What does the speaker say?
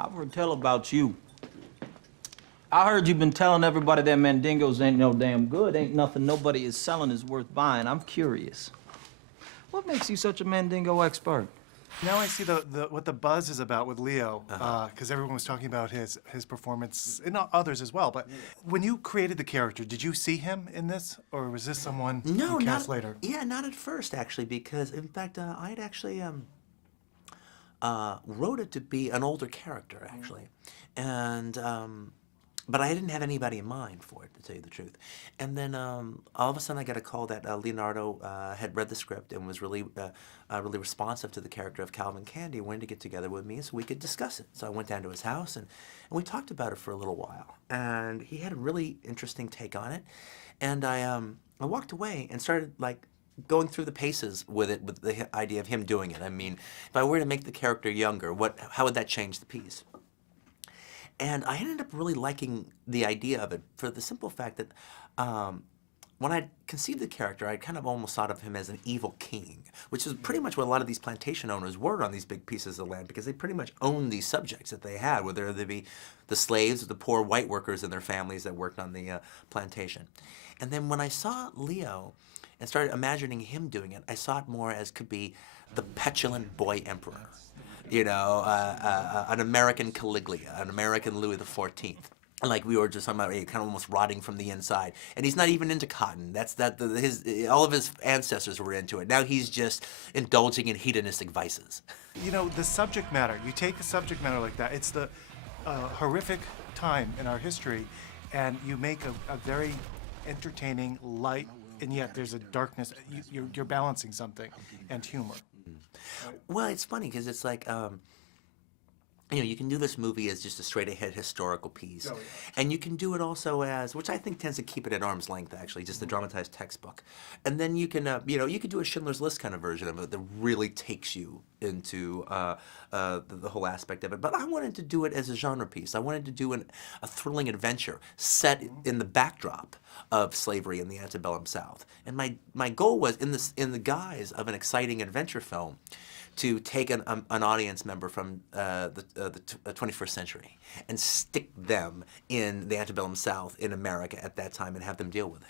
I've heard tell about you. I heard you've been telling everybody that Mandingos ain't no damn good. Ain't nothing nobody is selling is worth buying. I'm curious. What makes you such a Mandingo expert? Now I see what the buzz is about with Leo, because everyone was talking about his performance, and others as well. But when you created the character, did you see him in this, or was this someone you cast later? Yeah, not at first actually, because in fact I had actually wrote it to be an older character actually, and but I didn't have anybody in mind for it, to tell you the truth. And then all of a sudden I got a call that Leonardo had read the script and was really responsive to the character of Calvin Candy, wanted to get together with me so we could discuss it. So I went down to his house and we talked about it for a little while. And he had a really interesting take on it. And I walked away and started like going through the paces with it, with the idea of him doing it. I mean, if I were to make the character younger, how would that change the piece? And I ended up really liking the idea of it for the simple fact that when I conceived the character, I kind of almost thought of him as an evil king, which is pretty much what a lot of these plantation owners were on these big pieces of land, because they pretty much owned these subjects that they had, whether they be the slaves or the poor white workers and their families that worked on the plantation. And then when I saw Leo and started imagining him doing it, I saw it more as could be the petulant boy emperor. You know, an American Caligula, an American Louis XIV. Like we were just talking about, kind of almost rotting from the inside. And he's not even into cotton. All of his ancestors were into it. Now he's just indulging in hedonistic vices. You know, the subject matter, you take a subject matter like that, it's the horrific time in our history, and you make a very entertaining, light, and yet there's a darkness. You're balancing something, and humor. Well, it's funny because it's like, you know, you can do this movie as just a straight-ahead historical piece, and you can do it also as, which I think tends to keep it at arm's length, actually, just a dramatized textbook. And then you can, you know, you could do a Schindler's List kind of version of it that really takes you into the whole aspect of it. But I wanted to do it as a genre piece. I wanted to do a thrilling adventure set in the backdrop of slavery in the antebellum South. And my goal was, in the guise of an exciting adventure film, to take an audience member from the 21st century and stick them in the antebellum South in America at that time and have them deal with it.